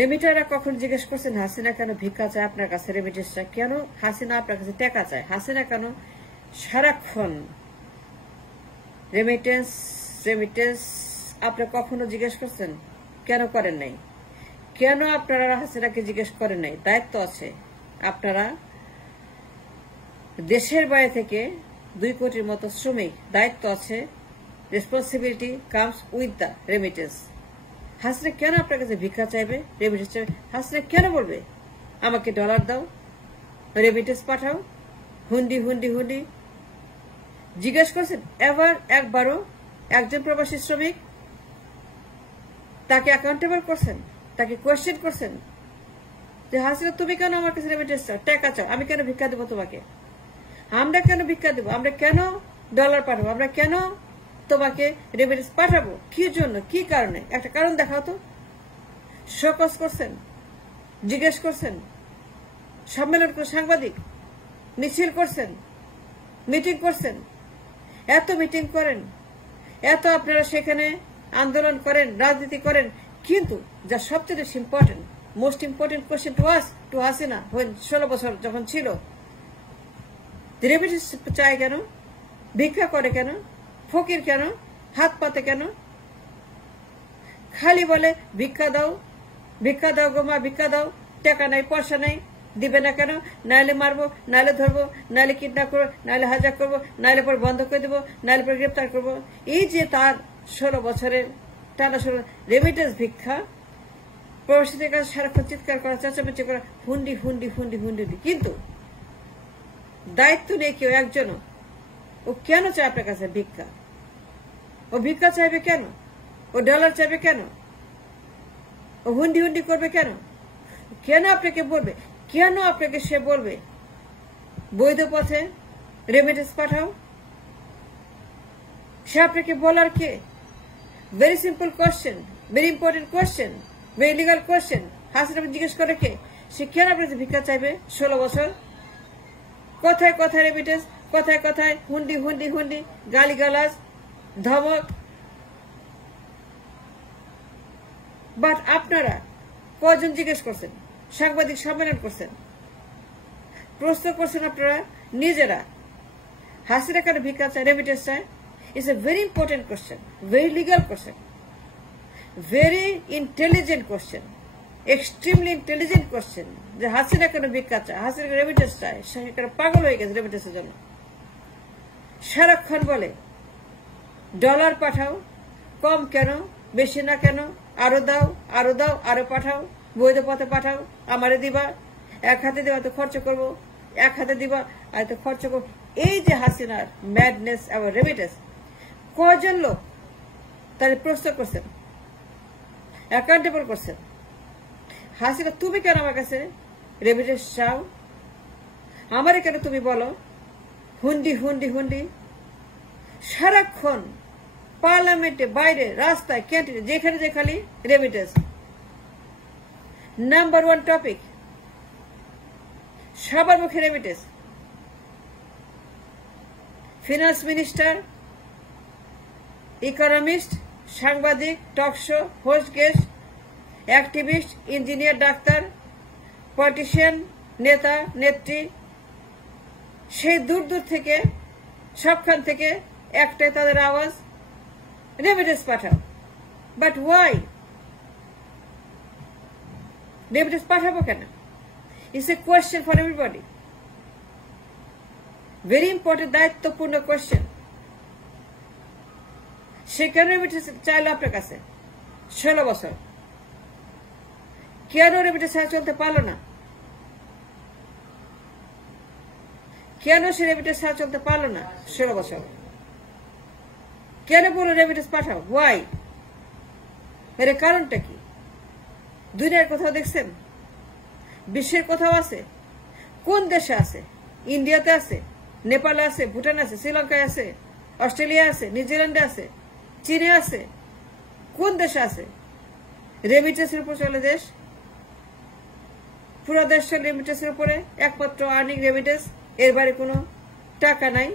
রেমিটাররা কখন জিজ্ঞেস করছেন হাসিনা কেন ভিক্ষা চায় আপনার কাছে, রেমিটেন্সটা কেন হাসিনা আপনার কাছে টাকা চায়, হাসিনা কেন সারাক্ষণ রেমিটেন্স রেমিটেন্স আপনি কখনো জিজ্ঞেস করছেন? কেন করেন নাই? কেন আপনারা হাসিনাকে জিজ্ঞেস করেন নাই? দায়িত্ব আছে। আপনারা দেশের বাইরে থেকে 2 কোটির মতো শ্রমিক, দায়িত্ব আছে। Responsibility comes with the remittance. Hasina কেন আপনার কাছে ভিক্ষা চাইবে, রেমিটেন্স চাইবে? হাসিনা কেন বলবে আমাকে ডলার দাও, রেমিটেন্স পাঠাও, হুন্ডি হুন্ডি হুন্ডি? জিজ্ঞেস করছেন একবারও একজন প্রবাসী শ্রমিক? তাকে অ্যাকাউন্টেবল করছেন, তাকে কোয়েশ্চেন করছেন যে হাসিনা তুমি কেন আমার কাছে রেমিটেন্স চাও, টাকা চাও, আমি কেন ভিক্ষা দেবো তোমাকে? আমরা কেন ভিক্ষা দেবো? আমরা কেন ডলার পাঠাবো? আমরা কেন তোমাকে রেমিটেন্স পাঠাবো? কি জন্য, কি কারণে? একটা কারণ দেখাও তো। শোকজ করছেন, জিজ্ঞেস করছেন, সম্মেলন করে সাংবাদিক, মিছিল করছেন, মিটিং করছেন, এত মিটিং করেন, এত আপনারা সেখানে আন্দোলন করেন, রাজনীতি করেন, কিন্তু যা সবচেয়ে important, most important question to us, to Hasina, 16 বছর যখন ছিল, রেমিটেন্স চায় কেন, ভিক্ষা করে কেন, ফকির কেন, হাত পাতে কেন? খালি বলে ভিক্ষা দাও, ভিক্ষা দাও গো মা, ভিক্ষা দাও, টাকা নাই, পয়সা নাই, দিবে না কেন? নাইলে মারবো, নাইলে ধরবো, নাইলে কিডন্যাপ করবো, নাইলে হাজাক করবো, নাইলে পর বন্ধ করে দেবো, নাইলে পর গ্রেপ্তার করবো। এই যে তার 16 বছরের টানা 16 রেমিটেন্স ভিক্ষা, প্রবাসীদের কাছে সারাক্ষণ চিৎকার করা, চেঁচামেচি করা, হুন্ডি হুন্ডি হুন্ডি হুন্ডি। কিন্তু দায়িত্ব নেই কেউ একজনও। ও কেন চায় আপনার কাছে ভিক্ষা? ও ভিক্ষা চাইবে কেন? ও ডলার চাইবে কেন? ও হুন্ডি হুন্ডি করবে কেন? কেন আপনাকে বলবে? কেন আপনাকে সে বলবে বৈধ পথে রেমিটেন্স পাঠাও? সে আপনাকে বলার কে? Very simple question, very important question, very legal question. Hasina জিজ্ঞেস করে কে? সে কেন আপনাকে ভিক্ষা চাইবে 16 বছর? কথায় কথায় রেমিটেন্স, কথায় কথায় হুন্ডি হুন্ডি হুন্ডি, গালিগালাজ, ধমক। বাট আপনারা কজন জিজ্ঞেস করছেন? সাংবাদিক সম্মেলন করছেন, প্রশ্ন করছেন আপনারা নিজেরা, হাসিনা কেন ভিক্ষা চায়, রেমিটেন্স চায়? It's a very important question, very legal question, very intelligent question, extremely intelligent question. যে হাসিনা কেন ভিক্ষা চায়, হাসিনা কেন রেমিটেন্স চায়? সে কেন পাগল হয়ে গেছে রেমিটেন্সের জন্য? সারাক্ষণ বলে ডলার পাঠাও, কম কেন, বেশি না কেন, আরো দাও, আরো দাও, আরো পাঠাও, বৈধ পথে পাঠাও, আমারে দিবা, এক হাতে দিবা তো খরচ করবো, এক হাতে দিবা আর তো খরচ করবো। এই যে হাসিনার ম্যাডনেস এবং রেমিটেন্স, কজন লোক তাহলে প্রশ্ন করছেন, অ্যাকাউন্টেবল করছেন? হাসিনা তুমি কেন আমার কাছে রেমিটেন্স চাও? আমারে কেন তুমি বলো হুন্ডি হুন্ডি হুন্ডি? সারাক্ষণ পার্লামেন্টে, বাইরে, রাস্তায়, ক্যান্টিনে, যেখানে যেখানে রেমিটেন্স নাম্বার 1 টপিক, সবার মুখে রেমিটেন্স। ফিনান্স মিনিস্টার, ইকোনমিস্ট, সাংবাদিক, talk show, host, guest, activist, engineer, doctor, politician, নেতা, নেত্রী, সেই দূর দূর থেকে, সবখান থেকে একটাই তাদের আওয়াজ, রেমিটেন্স পাঠাও। But why? রেমিটেন্স পাঠাবো কেন? It's a question for everybody, very important, দায়িত্বপূর্ণ কোয়েশ্চেন। সে কেন রেমিটেন্স চাইলো আপনার কাছে 16 বছর? কেন রেমিটেন্স চলতে পারলো না? কেন সে রেমিটেন্স চলতে পারলো না 16 বছর? কেন বলো রেমিটেন্স পাঠাও? ওয়াই? এর কারণটা কি? দুনিয়ার কোথাও দেখছেন? বিশ্বের কোথাও আছে? কোন দেশে আছে? ইন্ডিয়াতে আছে, নেপালে আছে, ভুটানে আছে, শ্রীলঙ্কায় আছে, অস্ট্রেলিয়া আছে, নিউজিল্যান্ডে আছে, চীনে আছে, কোন দেশে আছে? রেমিটেন্সের উপর চলে দেশ, পুরো দেশ চলে রেমিটেন্সের উপরে, একমাত্র আর্নিং রেমিটেন্স, এর বাইরে কোনো টাকা নাই।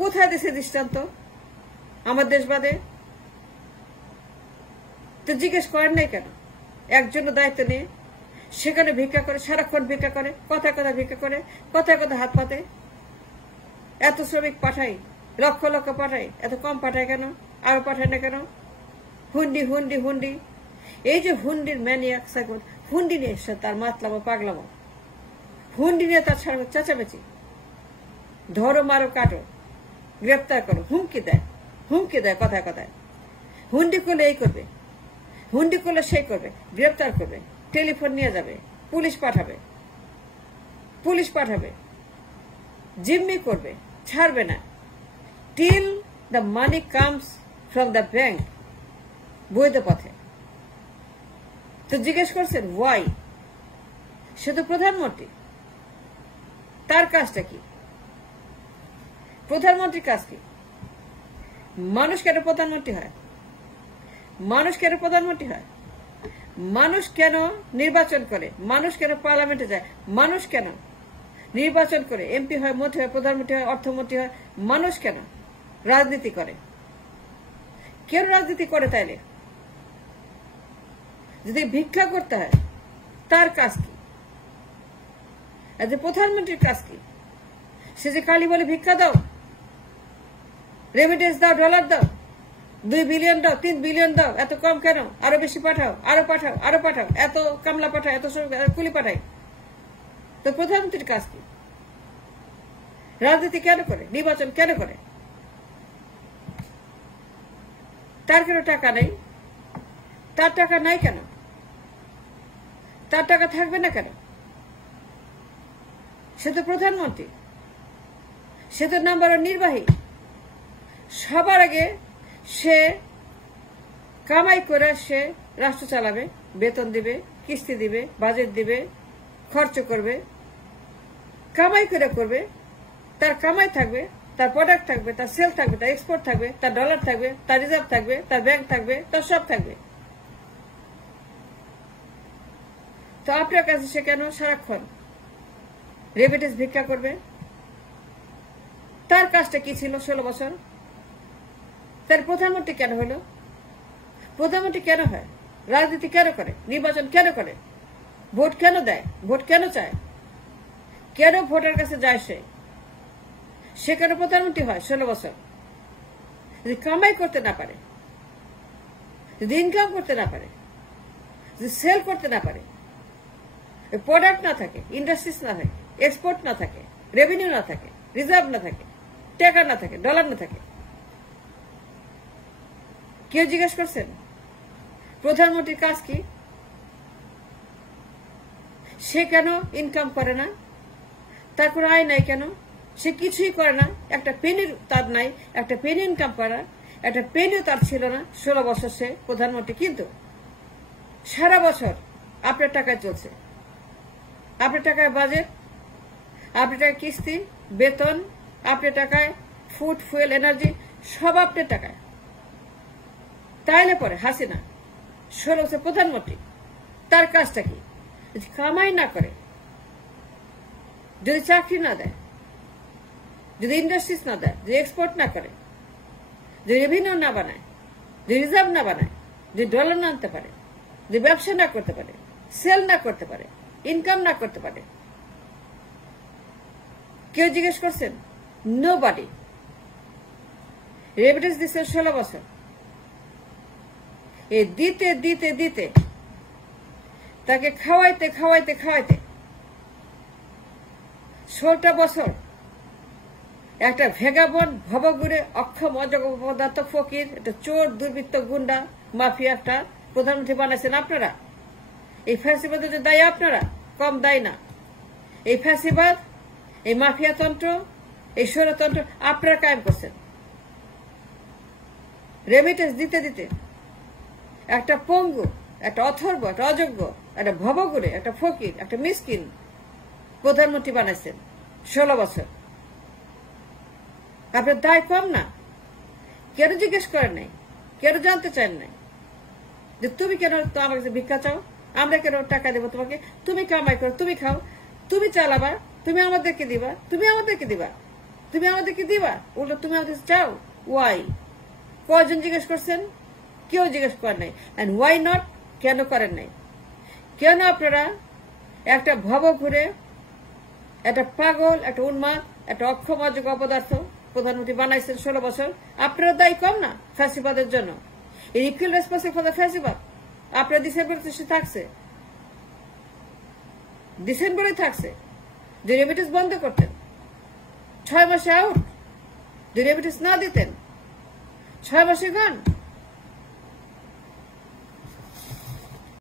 কোথায় দেশে দৃষ্টান্ত আমার দেশ বাদে? তো জিজ্ঞেস করেন নাই কেন? একজন দায়িত্ব নিয়ে সেখানে ভিক্ষা করে, সারাক্ষণ ভিক্ষা করে, কথা কথা ভিক্ষা করে, কথায় কথা হাত পাতে। এত শ্রমিক পাঠাই, লক্ষ লক্ষ পাঠাই, এত কম পাঠায় কেন? আরো পাঠায় না কেন? হুন্ডি হুন্ডি হুন্ডি। এই যে হুন্ডির ম্যানিয়াক সাইকোড, হুন্ডি নিয়ে এসে তার মাতলামো পাগলামো, হুন্ডি নিয়ে তার চেঁচামেচি, ধরো মারো কাটো, গ্রেপ্তার করো, হুমকি দেয় কথায় কথায়। হুন্ডি করলে এই করবে, হুন্ডি করলে সেই করবে, গ্রেপ্তার করবে, টেলিফোন নিয়ে যাবে, পুলিশ পাঠাবে, জিম্মি করবে, ছাড়বে না, till the money comes from the bank, বৈধ পথে। তো জিজ্ঞেস করছেন ওয়াই? সে তো প্রধানমন্ত্রী, তার কাজটা কি? প্রধানমন্ত্রীর কাজ কি? মানুষ কেন প্রধানমন্ত্রী হয়? মানুষ কেন প্রধানমন্ত্রী হয়? মানুষ কেন নির্বাচন করে? মানুষ কেন পার্লামেন্টে যায়? মানুষ কেন নির্বাচন করে এমপি হয়, মন্ত্রী হয়, প্রধানমন্ত্রী হয়, অর্থমন্ত্রী হয়? মানুষ কেন রাজনীতি করে? কেন রাজনীতি করে? তাইলে যদি ভিক্ষা করতে হয়, তার কাজ কি? প্রধানমন্ত্রীর কাজ কি? সে যে কালি বলে ভিক্ষা দাও, রেমিটেন্স দাও, ডলার দাও, 2 বিলিয়ন দাও, 3 বিলিয়ন দাও, এত কম কেন? আরো বেশি পাঠাও, আরো পাঠাও, এত কামলা পাঠাও, এত কুলি পাঠাই। তো প্রধানমন্ত্রীর কাজ কি? রাজনীতি কেন করে? নির্বাচন কেন করে? তার কেন টাকা নেই? তার টাকা নাই কেন? তার টাকা থাকবে না কেন? সে তো প্রধানমন্ত্রী, সে তো নাম্বার 1 নির্বাহী। সবার আগে সে কামাই করে সে রাষ্ট্র চালাবে, বেতন দিবে, কিস্তি দিবে, বাজেট দিবে, খরচ করবে, কামাই করবে। তার কামাই থাকবে, তার প্রোডাক্ট থাকবে, তার সেল থাকবে, তার এক্সপোর্ট থাকবে, তার ডলার থাকবে, তার রিজার্ভ থাকবে, তার ব্যাংক থাকবে, তার সব থাকবে। তো আপনার কাছে সে কেন সারাক্ষণ রেমিটেন্স ভিক্ষা করবে? তার কাজটা কি ছিল 16 বছর? তার প্রধানমন্ত্রী কেন হলো? প্রধানমন্ত্রী কেন হয়? রাজনীতি কেন করে? নির্বাচন কেন করে? ভোট কেন দেয়? ভোট কেন চায়? কেন ভোটার কাছে যায়? সে কেন প্রধানমন্ত্রী হয় 16 বছর? যদি কামাই করতে না পারে, যদি ইনকাম করতে না পারে, যদি সেল করতে না পারে, প্রোডাক্ট না থাকে, ইন্ডাস্ট্রিজ না থাকে, এক্সপোর্ট না থাকে, রেভিনিউ না থাকে, রিজার্ভ না থাকে, টাকা না থাকে, ডলার না থাকে, কেউ জিজ্ঞেস করছেন প্রধানমন্ত্রীর কাজ কি? সে কেন ইনকাম করে না? তার কোনো আয় নাই কেন? সে কিছুই করে না, একটা পেনির তার নাই, একটা পেনি ইনকাম করা, একটা পেনিও তার ছিল না 16 বছর সে প্রধানমন্ত্রী। কিন্তু সারা বছর আপনার টাকায় চলছে, আপনার টাকায় বাজেট, আপনার টাকায় কিস্তি, বেতন, আপনার টাকায় ফুড, ফুয়েল, এনার্জি, সব আপনার টাকায়। তাইলে পরে হাসিনা 16 বছর প্রধানমন্ত্রী, তার কাজটা কি? যদি কামাই না করে, যদি চাকরি না দেয়, যদি ইন্ডাস্ট্রিজ না দেয়, যদি এক্সপোর্ট না করে, যদি রেভিনিউ না বানায়, যদি রিজার্ভ না বানায়, যদি ডলার না আনতে পারে, যদি ব্যবসা না করতে পারে, সেল না করতে পারে, ইনকাম না করতে পারে, কেউ জিজ্ঞেস করছেন? নোবডি। রেমিটেন্স দিচ্ছে 16 বছর। এই দিতে দিতে দিতে তাকে খাওয়াইতে 16টা বছর একটা ভেগাবন, ভবগুড়ে, অক্ষম, অযোগ্য পদার্থ ফকির, একটা চোর, দুর্বৃত্ত, গুন্ডা, মাফিয়া একটা প্রধানমন্ত্রী বানাইছেন আপনারা। এই ফ্যাসিবাদের যে দায়ী আপনারা, কম দায়ী না। এই ফ্যাসিবাদ, এই মাফিয়াতন্ত্র, এই স্বৈরতন্ত্র আপনারা কায়েম করছেন। রেমিটেন্স দিতে দিতে একটা পঙ্গু, একটা অথর্ব, একটা অযোগ্য, একটা ভবগুড়ে, একটা ফকির, একটা মিসকিন প্রধানমন্ত্রী বানাইছেন 16 বছর। আপনার দায় কম না? কেন জিজ্ঞেস করেন নাই? কেন জানতে চান নাই যে তুমি কেন তো আমার কাছে ভিক্ষা চাও? আমরা কেন টাকা দেবো তোমাকে? তুমি কামাই করো, তুমি খাও, তুমি চালাবা, তুমি আমাদেরকে দিবা, তুমি আমাদেরকে দিবা, উল্টো তুমি আমাদের চাও। ওয়াই? কজন জিজ্ঞেস করছেন? কেউ জিজ্ঞেস করেন নাই। And why not? কেন করেন নাই? কেন আপনারা একটা ভব ঘুরে একটা পাগল, একটা উন্মাদ, একটা অক্ষম অযোগ্য অপদার্থ প্রধানমন্ত্রী বানাইছেন 16 বছর? আপনারা দায়ী কম না ফ্যাসিবাদের জন্য? ইকুয়াল রেসপন্সিবল ফর দ্য ফ্যাসিবাদ। আপনারা ডিসেম্বরে থাকছে, ডিসেম্বরে থাকছে যে রেমিটেন্স বন্ধ করতেন, 6 মাসে আউট। যদি রেমিটেন্স না দিতেন 6 মাসে গান।